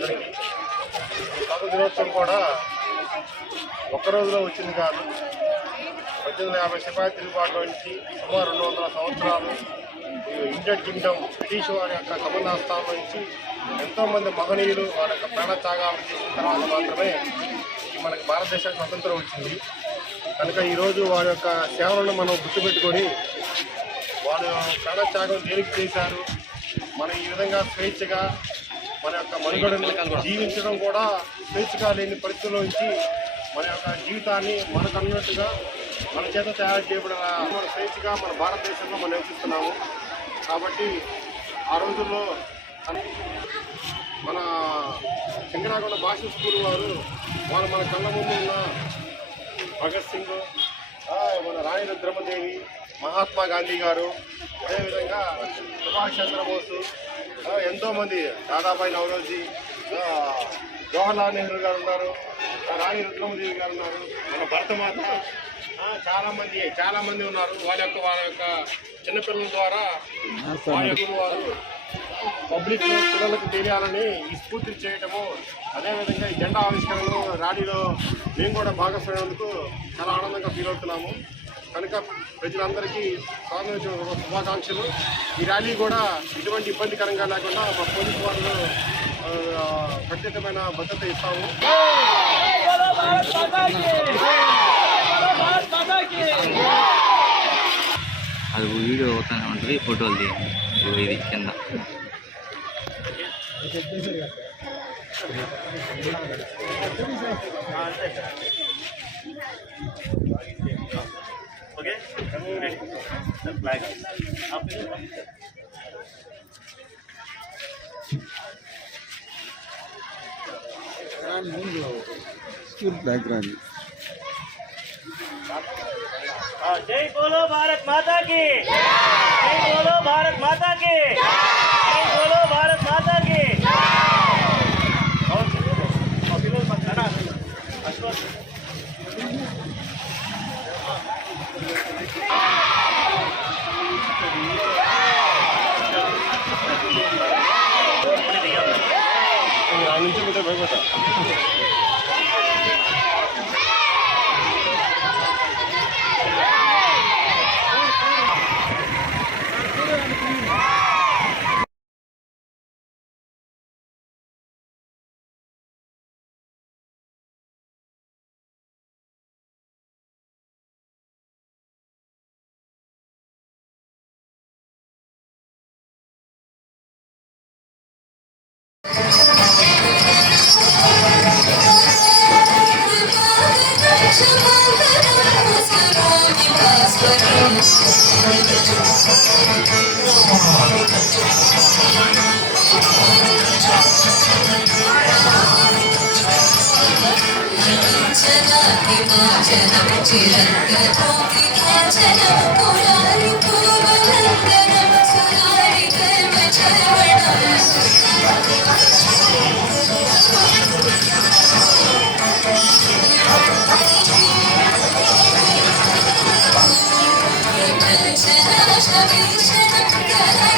అందరికీ. స్వాతంత్ర దినోత్సవం కూడా ఒక్క రోజులో వచ్చింది కాదు. 1850 సిపాయి తిరుగుబాటులో నుంచి సుమారు 200 సంవత్సరాలు ఇండియన్ కింగ్డమ్ బ్రిటిష్ వారి యొక్క కబంధాస్థానం నుంచి ఎంతోమంది మహనీయులు వారి యొక్క ప్రాణత్యాగాలు చేసిన తర్వాత మాత్రమే మనకి భారతదేశానికి స్వతంత్రం వచ్చింది. కనుక ఈరోజు వారి యొక్క సేవలను మనం గుర్తుపెట్టుకొని వారు ప్రాణత్యాగం దేనికి చేశారు, మనం ఈ విధంగా స్వేచ్ఛగా మన యొక్క మనుగడను జీవించడం కూడా స్వేచ్ఛగా లేని పరిస్థితుల్లో నుంచి మన యొక్క జీవితాన్ని మనకన్నట్టుగా మన చేత తయారు చేయబడిన మన స్వేచ్ఛగా మన భారతదేశంలో మనం నివసిస్తున్నాము. కాబట్టి ఆ రోజుల్లో మన సింగరాకొండ భాష స్కూల్ వారు మన కళ్ళ ముందు ఉన్న భగత్ సింగ్, మన రాణి రుద్రమదేవి, మహాత్మా గాంధీ గారు, అదేవిధంగా సుభాష్ చంద్రబోసు, ఎంతోమంది దాదాబాయి నవరోజీ, జవహర్లాల్ నెహ్రూ గారు ఉన్నారు, రాణి రుద్రమదేవి గారు ఉన్నారు, మన భరతమాత, చాలామంది ఉన్నారు. వాళ్ళ యొక్క చిన్నపిల్లల ద్వారా వారు పబ్లిక్ పిల్లలకు తెలియాలని ఈ స్ఫూర్తి చేయటము, అదేవిధంగా ఈ జెండా ఆవిష్కరణలు ర్యాలీలో మేము కూడా భాగస్వామ్యందుకు చాలా ఆనందంగా ఫీల్ అవుతున్నాము. కనుక ప్రజలందరికీ స్వాతంత్ర శుభాకాంక్షలు. ఈ ర్యాలీ కూడా ఎటువంటి ఇబ్బందికరంగా లేకుండా మా పోలీసు వాళ్ళు ప్రత్యేకమైన భద్రత ఇస్తాము. అది వీడియో అవుతానే ఉంటుంది, ఫోటోలు తీయండి. ఇది కింద बैकग्राउंड। जय बोलो भारत माता की, जय बोलो भारत माता की, जय बोलो भारत माता की। Shall we